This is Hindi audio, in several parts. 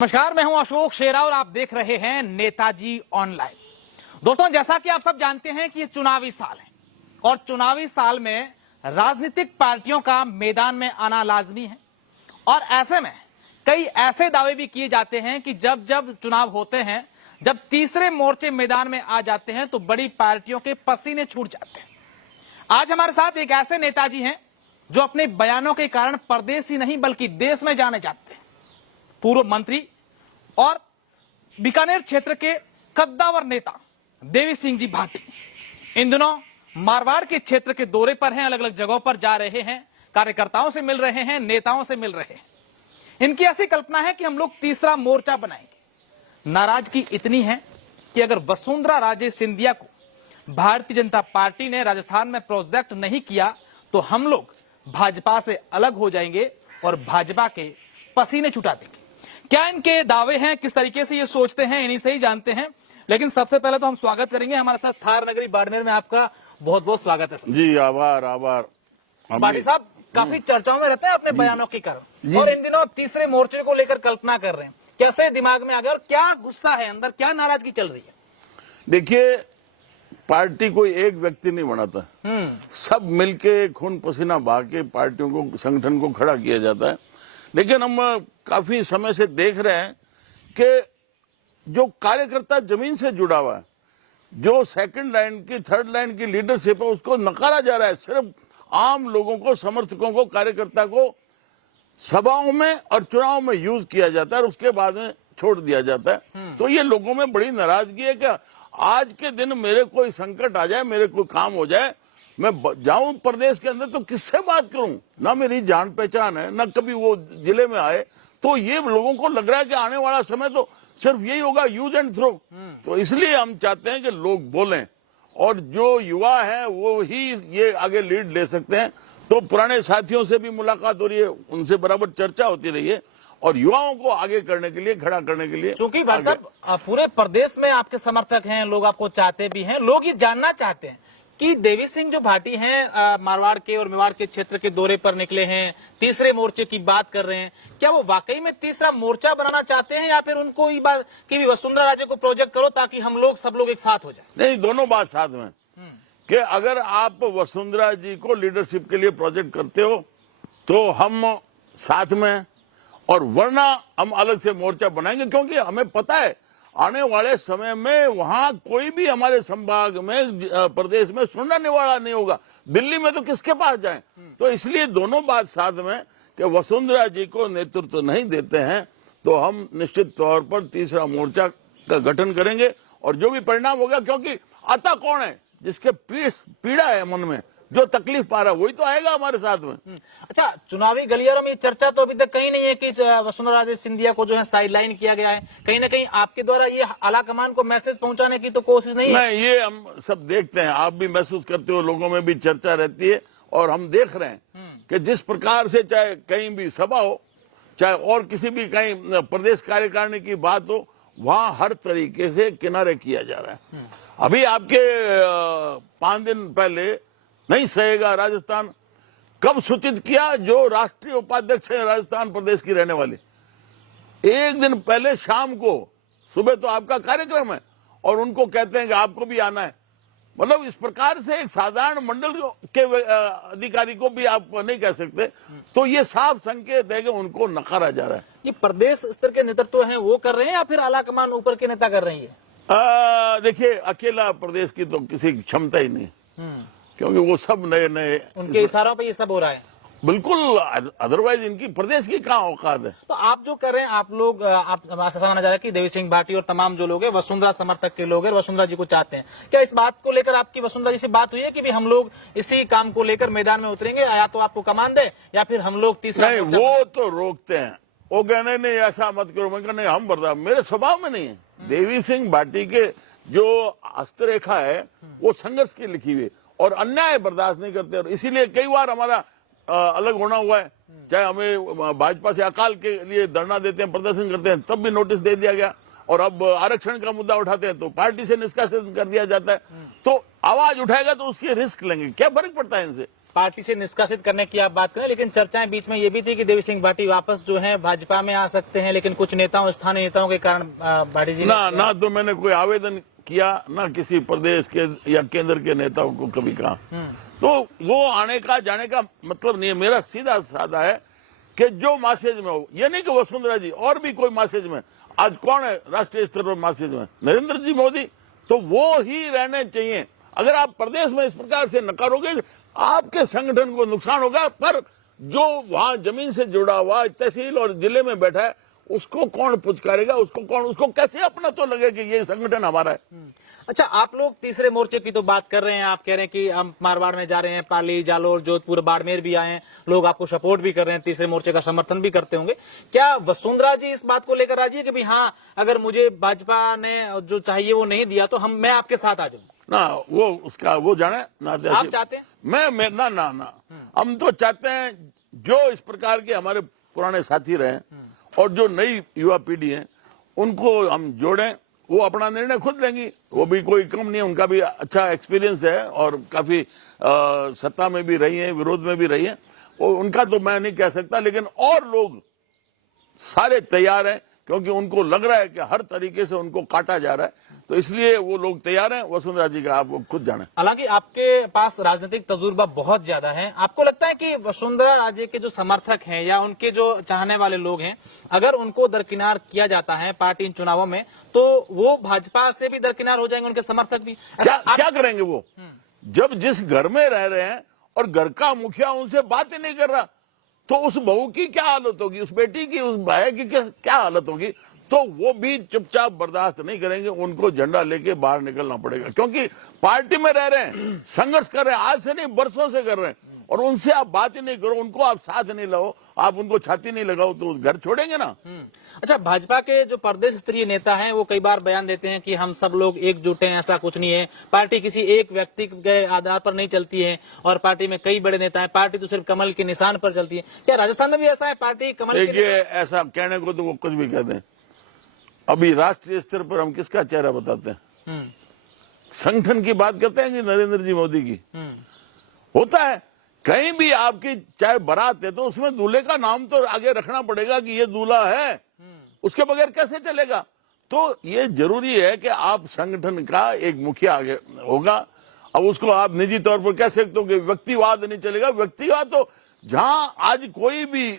नमस्कार, मैं हूं अशोक शेरा और आप देख रहे हैं नेताजी ऑनलाइन। दोस्तों, जैसा कि आप सब जानते हैं कि ये चुनावी साल है और चुनावी साल में राजनीतिक पार्टियों का मैदान में आना लाजमी है और ऐसे में कई ऐसे दावे भी किए जाते हैं कि जब जब चुनाव होते हैं, जब तीसरे मोर्चे मैदान में आ जाते हैं तो बड़ी पार्टियों के पसीने छूट जाते हैं। आज हमारे साथ एक ऐसे नेताजी हैं जो अपने बयानों के कारण प्रदेश ही नहीं बल्कि देश में जाने जाते हैं। पूर्व मंत्री और बीकानेर क्षेत्र के कद्दावर नेता देवी सिंह जी भाटी इन दिनों मारवाड़ के क्षेत्र के दौरे पर हैं, अलग अलग जगहों पर जा रहे हैं, कार्यकर्ताओं से मिल रहे हैं, नेताओं से मिल रहे हैं। इनकी ऐसी कल्पना है कि हम लोग तीसरा मोर्चा बनाएंगे। नाराजगी इतनी है कि अगर वसुंधरा राजे सिंधिया को भारतीय जनता पार्टी ने राजस्थान में प्रोजेक्ट नहीं किया तो हम लोग भाजपा से अलग हो जाएंगे और भाजपा के पसीने छुटा देंगे। क्या इनके दावे हैं, किस तरीके से ये सोचते हैं, इन्हीं से ही जानते हैं। लेकिन सबसे पहले तो हम स्वागत करेंगे, हमारे साथ थार नगरी बाड़मेर में आपका बहुत बहुत स्वागत है सर। जी आभार। पाटिल साहब काफी चर्चाओं में रहते हैं अपने बयानों के कारण और इन दिनों तीसरे मोर्चे को लेकर कल्पना कर रहे हैं। कैसे दिमाग में आ गया और क्या गुस्सा है अंदर, क्या नाराजगी चल रही है? देखिए, पार्टी कोई एक व्यक्ति नहीं बनाता, सब मिलके खून पसीना बहा के पार्टियों को, संगठन को खड़ा किया जाता है। लेकिन हम काफी समय से देख रहे हैं कि जो कार्यकर्ता जमीन से जुड़ा हुआ है, जो सेकंड लाइन की, थर्ड लाइन की लीडरशिप है, उसको नकारा जा रहा है। सिर्फ आम लोगों को, समर्थकों को, कार्यकर्ता को सभाओं में और चुनाव में यूज किया जाता है और उसके बाद में छोड़ दिया जाता है। तो ये लोगों में बड़ी नाराजगी है कि आज के दिन मेरे कोई संकट आ जाए, मेरे कोई काम हो जाए, मैं जाऊं प्रदेश के अंदर तो किससे बात करूं? ना मेरी जान पहचान है, ना कभी वो जिले में आए। तो ये लोगों को लग रहा है कि आने वाला समय तो सिर्फ यही होगा, यूज एंड थ्रो। तो इसलिए हम चाहते हैं कि लोग बोलें और जो युवा है वो ही ये आगे लीड ले सकते हैं। तो पुराने साथियों से भी मुलाकात हो रही है, उनसे बराबर चर्चा होती रही है और युवाओं को आगे करने के लिए, खड़ा करने के लिए। क्योंकि भाई साहब पूरे प्रदेश में आपके समर्थक हैं, लोग आपको चाहते भी हैं, लोग ये जानना चाहते हैं कि देवी सिंह जो भाटी हैं मारवाड़ के और मेवाड़ के क्षेत्र के दौरे पर निकले हैं, तीसरे मोर्चे की बात कर रहे हैं, क्या वो वाकई में तीसरा मोर्चा बनाना चाहते हैं या फिर उनको ये बात कि भी वसुंधरा राजे को प्रोजेक्ट करो ताकि हम लोग सब लोग एक साथ हो जाए? नहीं, दोनों बात साथ में कि अगर आप वसुंधरा जी को लीडरशिप के लिए प्रोजेक्ट करते हो तो हम साथ में, और वरना हम अलग से मोर्चा बनाएंगे। क्योंकि हमें पता है आने वाले समय में वहां कोई भी हमारे संभाग में, प्रदेश में सुनने वाला नहीं होगा। दिल्ली में तो किसके पास जाएं? तो इसलिए दोनों बात साथ में कि वसुंधरा जी को नेतृत्व नहीं देते हैं तो हम निश्चित तौर पर तीसरा मोर्चा का गठन करेंगे और जो भी परिणाम होगा, क्योंकि आता कौन है जिसके पीड़ा है मन में, जो तकलीफ पा रहा है वही तो आएगा हमारे साथ में। अच्छा, चुनावी गलियारों में चर्चा तो अभी तक कहीं नहीं है कि वसुंधरा राजे सिंधिया को जो है साइडलाइन किया गया है। कहीं ना कहीं आपके द्वारा ये आला कमान को मैसेज पहुंचाने की तो कोशिश नहीं है? नहीं, ये हम सब देखते हैं, आप भी महसूस करते हो, लोगों में भी चर्चा रहती है और हम देख रहे हैं कि जिस प्रकार से चाहे कहीं भी सभा हो, चाहे और किसी भी कहीं प्रदेश कार्यकारिणी की बात हो, वहां हर तरीके से किनारे किया जा रहा है। अभी आपके 5 दिन पहले नहीं सहेगा राजस्थान, कब सूचित किया? जो राष्ट्रीय उपाध्यक्ष है राजस्थान प्रदेश की रहने वाली, एक दिन पहले शाम को, सुबह तो आपका कार्यक्रम है और उनको कहते हैं कि आपको भी आना है। मतलब इस प्रकार से एक साधारण मंडल के अधिकारी को भी आप नहीं कह सकते। तो ये साफ संकेत है कि उनको नकारा जा रहा है। ये प्रदेश स्तर के नेतृत्व हैं वो कर रहे हैं या फिर आला कमान ऊपर के नेता कर रही है? देखिए, अकेला प्रदेश की तो किसी की क्षमता ही नहीं, क्योंकि वो सब नए उनके इशारों पे ये सब हो रहा है। बिल्कुल, अदरवाइज इनकी प्रदेश की कहाँ औकात है। तो आप जो कर रहे हैं, आप लोग ऐसा माना जा रहा है कि देवी सिंह भाटी और तमाम जो लोग हैं वसुंधरा समर्थक के लोग हैं, वसुंधरा जी को चाहते हैं। क्या इस बात को लेकर आपकी वसुंधरा जी से बात हुई है कि भी हम लोग इसी काम को लेकर मैदान में उतरेंगे, या तो आपको कमान दे या फिर हम लोग तीसरा? नहीं, वो तो रोकते हैं, वो कहने नहीं ऐसा मत करो। मैं नहीं, हम बर्दाश्त, मेरे स्वभाव में नहीं है। देवी सिंह भाटी के जो हस्तरेखा है वो संघर्ष की लिखी हुई और अन्याय बर्दाश्त नहीं करते, और इसीलिए कई बार हमारा अलग होना हुआ है। चाहे हमें भाजपा से अकाल के लिए धरना देते हैं, प्रदर्शन करते हैं, तब भी नोटिस दे दिया गया, और अब आरक्षण का मुद्दा उठाते हैं तो पार्टी से निष्कासित कर दिया जाता है। तो आवाज उठाएगा तो उसकी रिस्क लेंगे, क्या फर्क पड़ता है इनसे? पार्टी से निष्कासित करने की आप बात करें, लेकिन चर्चाएं बीच में ये भी थी कि देवी सिंह भाटी वापस जो है भाजपा में आ सकते हैं, लेकिन कुछ नेताओं, स्थानीय नेताओं के कारण भाटी जी ना तो मैंने कोई आवेदन किया, ना किसी प्रदेश के या केंद्र के नेताओं को कभी कहा। तो वो आने का जाने का मतलब नहीं है। मेरा सीधा साधा है कि जो मैसेज में हो, ये नहीं कि वसुंधरा जी और भी कोई मैसेज में, आज कौन है राष्ट्रीय स्तर पर मैसेज में? नरेंद्र जी मोदी, तो वो ही रहने चाहिए। अगर आप प्रदेश में इस प्रकार से नकारोगे, आपके संगठन को नुकसान होगा, पर जो वहां जमीन से जुड़ा हुआ तहसील और जिले में बैठा है, उसको कौन पुचकारेगा? उसको कैसे अपना तो लगे कि ये संगठन हमारा है। अच्छा, आप लोग तीसरे मोर्चे की तो बात कर रहे हैं, आप कह रहे हैं कि हम मारवाड़ में जा रहे हैं, पाली, जालोर, जोधपुर, बाड़मेर भी आए हैं, लोग आपको सपोर्ट भी कर रहे हैं, तीसरे मोर्चे का समर्थन भी करते होंगे। क्या वसुंधरा जी इस बात को लेकर राजी है कि भाई हाँ, अगर मुझे भाजपा ने जो चाहिए वो नहीं दिया तो मैं आपके साथ आ जाऊंगा? ना वो उसका वो जाने ना, आप चाहते हैं? मैं ना हम तो चाहते हैं जो इस प्रकार के हमारे पुराने साथी रहे और जो नई युवा पीढ़ी है उनको हम जोड़ें। वो अपना निर्णय खुद लेंगी, वो भी कोई कम नहीं है, उनका भी अच्छा एक्सपीरियंस है और काफी सत्ता में भी रही है, विरोध में भी रही है। उनका तो मैं नहीं कह सकता, लेकिन और लोग सारे तैयार हैं, क्योंकि उनको लग रहा है कि हर तरीके से उनको काटा जा रहा है, तो इसलिए वो लोग तैयार हैं। वसुंधरा जी का आप खुद जाने। हालांकि आपके पास राजनीतिक तजुर्बा बहुत ज्यादा है, आपको लगता है कि वसुंधरा राजे के जो समर्थक हैं या उनके जो चाहने वाले लोग हैं, अगर उनको दरकिनार किया जाता है पार्टी इन चुनावों में, तो वो भाजपा से भी दरकिनार हो जाएंगे, उनके समर्थक भी? क्या करेंगे वो? जब जिस घर में रह रहे हैं और घर का मुखिया उनसे बात ही नहीं कर रहा, तो उस बहू की क्या हालत होगी, उस बेटी की, उस भाई की क्या हालत होगी? तो वो भी चुपचाप बर्दाश्त नहीं करेंगे, उनको झंडा लेके बाहर निकलना पड़ेगा, क्योंकि पार्टी में रह रहे हैं, संघर्ष कर रहे हैं, आज से नहीं बरसों से कर रहे हैं, और उनसे आप बात ही नहीं करो, उनको आप साथ नहीं लाओ, आप उनको छाती नहीं लगाओ, तो घर छोड़ेंगे ना। अच्छा, भाजपा के जो प्रदेश स्तरीय नेता हैं वो कई बार बयान देते हैं कि हम सब लोग एकजुट हैं, ऐसा कुछ नहीं है, पार्टी किसी एक व्यक्ति के आधार पर नहीं चलती है, और पार्टी में कई बड़े नेता हैं, पार्टी तो सिर्फ कमल के निशान पर चलती है। क्या राजस्थान में भी ऐसा है, पार्टी कमल के देखिए, ऐसा कहने को तो वो कुछ भी कहते हैं, अभी राष्ट्रीय स्तर पर हम किसका चेहरा बताते हैं? संगठन की बात करते हैं कि नरेंद्र जी मोदी की? होता है कहीं भी आपकी चाहे बारात है तो उसमें दूल्हे का नाम तो आगे रखना पड़ेगा कि ये दूल्हा है, उसके बगैर कैसे चलेगा? तो ये जरूरी है कि आप संगठन का एक मुखिया आगे होगा। अब उसको आप निजी तौर पर कह सकते हो कि व्यक्तिवाद नहीं चलेगा। व्यक्तिवाद तो जहां आज कोई भी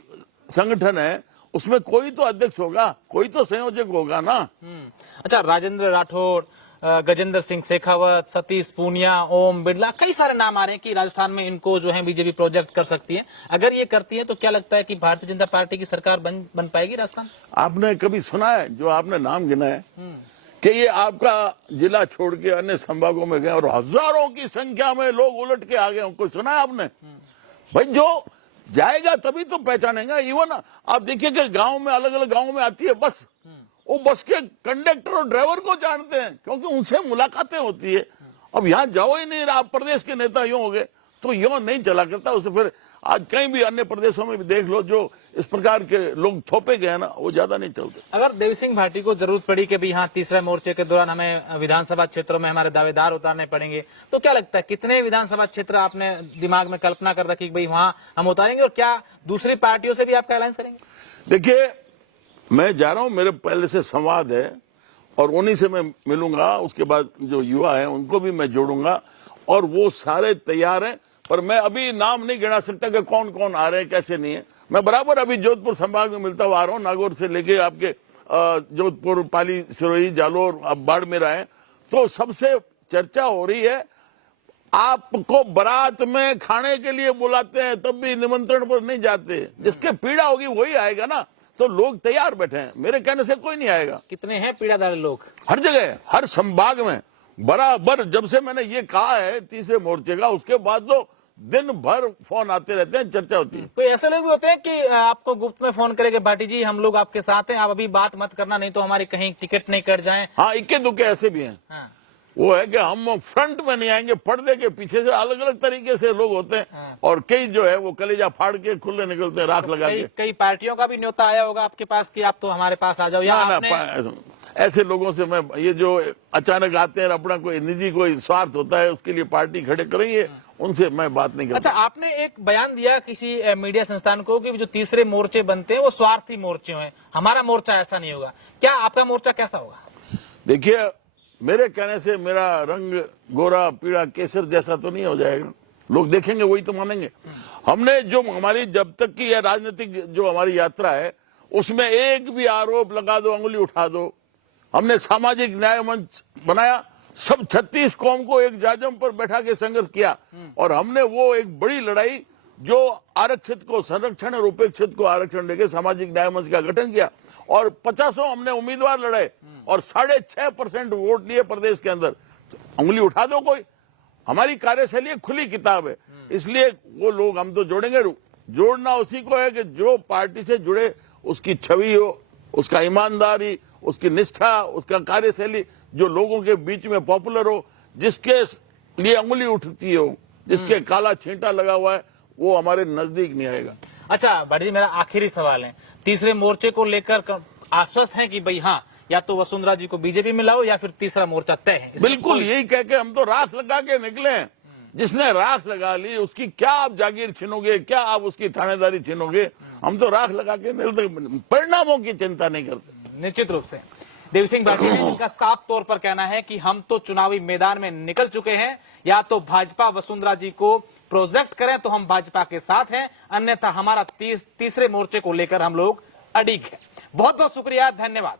संगठन है उसमें कोई तो अध्यक्ष होगा, कोई तो संयोजक होगा ना। अच्छा, राजेंद्र राठौड़, गजेंद्र सिंह शेखावत, सतीश पूनिया, ओम बिरला, कई सारे नाम आ रहे हैं कि राजस्थान में इनको जो है बीजेपी प्रोजेक्ट कर सकती है। अगर ये करती है तो क्या लगता है कि भारतीय जनता पार्टी की सरकार बन पाएगी राजस्थान? आपने कभी सुना है जो आपने नाम गिना है कि ये आपका जिला छोड़ के अन्य संभागों में गए और हजारों की संख्या में लोग उलट के आ गए? कोई सुना है आपने? भाई जो जाएगा तभी तो पहचानेगा। इवन आप देखिए कि गांव में, अलग अलग गांव में आती है बस, वो बस के कंडक्टर और ड्राइवर को जानते हैं क्योंकि उनसे मुलाकातें होती है। अब यहाँ जाओ ही नहीं, आप प्रदेश के नेता यूं हो गए, तो यूं नहीं चला करता उसे। फिर आज कहीं भी अन्य प्रदेशों में भी देख लो, जो इस प्रकार के लोग थोपे गए ना, वो ज्यादा नहीं चलते। अगर देवी सिंह भाटी को जरूरत पड़ी कि भाई हाँ, तीसरे मोर्चे के दौरान हमें विधानसभा क्षेत्रों में हमारे दावेदार उतारने पड़ेंगे, तो क्या लगता है कितने विधानसभा क्षेत्र आपने दिमाग में कल्पना कर रखी कि भाई वहां हम उतारेंगे, और क्या दूसरी पार्टियों से भी आप अलायंस करेंगे? देखिए, मैं जा रहा हूं, मेरे पहले से संवाद है और उन्हीं से मैं मिलूंगा। उसके बाद जो युवा है उनको भी मैं जोड़ूंगा और वो सारे तैयार हैं। पर मैं अभी नाम नहीं गिना सकता कि कौन कौन आ रहे हैं, कैसे नहीं है। मैं बराबर अभी जोधपुर संभाग में मिलता हुआ आ रहा हूँ, नागौर से लेके आपके जोधपुर, पाली, सिरोही, जालोर, अब बाड़मेर आए, तो सबसे चर्चा हो रही है। आपको बारात में खाने के लिए बुलाते हैं तब भी निमंत्रण पर नहीं जाते। जिसके पीड़ा होगी वही आएगा ना, तो लोग तैयार बैठे हैं, मेरे कहने से कोई नहीं आएगा। कितने हैं पीड़ादार लोग? हर जगह, हर संभाग में बराबर। जब से मैंने ये कहा है तीसरे मोर्चे का, उसके बाद तो दिन भर फोन आते रहते हैं, चर्चा होती है। कोई ऐसे लोग भी होते हैं कि आपको गुप्त में फोन करेंगे, भाटी जी हम लोग आपके साथ हैं, आप अभी बात मत करना, नहीं तो हमारी कहीं टिकट नहीं कट जाए? हाँ, इक्के दुक्के ऐसे भी हैं। हाँ। वो है कि हम फ्रंट में नहीं आएंगे, पर्दे के पीछे से अलग अलग तरीके से लोग होते हैं। हाँ। और कई जो है वो कलेजा फाड़ के खुले निकलते हैं, राख लगा के। कई पार्टियों का भी न्योता आया होगा आपके पास कि आप तो हमारे पास आ जाओ, या ऐसे लोगों से मैं, ये जो अचानक आते हैं, अपना कोई निजी कोई स्वार्थ होता है उसके लिए पार्टी खड़े करेंगे, उनसे मैं बात नहीं करता। अच्छा, आपने एक बयान दिया किसी मीडिया संस्थान को कि जो तीसरे मोर्चे बनते हैं वो स्वार्थी मोर्चे हैं, हमारा मोर्चा ऐसा नहीं होगा। क्या आपका मोर्चा कैसा होगा? देखिए, मेरे कहने से मेरा रंग गोरा पीला केसर जैसा तो नहीं हो जाएगा। लोग देखेंगे वही तो मानेंगे। हमने जो हमारी जब तक की यह राजनीतिक जो हमारी यात्रा है उसमें एक भी आरोप लगा दो, अंगुली उठा दो। हमने सामाजिक न्याय मंच बनाया, सब 36 कौम को एक जाजम पर बैठा के संघर्ष किया और हमने वो एक बड़ी लड़ाई जो आरक्षित को संरक्षण और उपेक्षित को आरक्षण देके सामाजिक न्याय मंच का गठन किया और 50 हमने उम्मीदवार लड़े और 6.5% वोट लिए प्रदेश के अंदर। तो अंगुली उठा दो कोई। हमारी कार्यशैली खुली किताब है, इसलिए वो लोग हम तो जोड़ेंगे। जोड़ना उसी को है कि जो पार्टी से जुड़े उसकी छवि हो, उसका ईमानदारी, उसकी निष्ठा, उसका कार्यशैली जो लोगों के बीच में पॉपुलर हो, जिसके लिए अंगुली उठती हो, जिसके काला छींटा लगा हुआ है, वो हमारे नजदीक नहीं आएगा। अच्छा भाटी जी, मेरा आखिरी सवाल है, तीसरे मोर्चे को लेकर आश्वस्त हैं कि भाई हाँ, या तो वसुंधरा जी को बीजेपी में लाओ या फिर तीसरा मोर्चा तय है? बिल्कुल यही कह के हम तो राख लगा के निकले। जिसने राख लगा ली उसकी क्या आप जागीर छीनोगे, क्या आप उसकी थानेदारी छीनोगे? हम तो राख लगा के निकलते, परिणामों की चिंता नहीं करते। निश्चित रूप से देवी सिंह भाटी ने, जिनका साफ तौर पर कहना है कि हम तो चुनावी मैदान में निकल चुके हैं, या तो भाजपा वसुंधरा जी को प्रोजेक्ट करें तो हम भाजपा के साथ हैं, अन्यथा हमारा तीसरे मोर्चे को लेकर हम लोग अडिग हैं। बहुत बहुत शुक्रिया, धन्यवाद।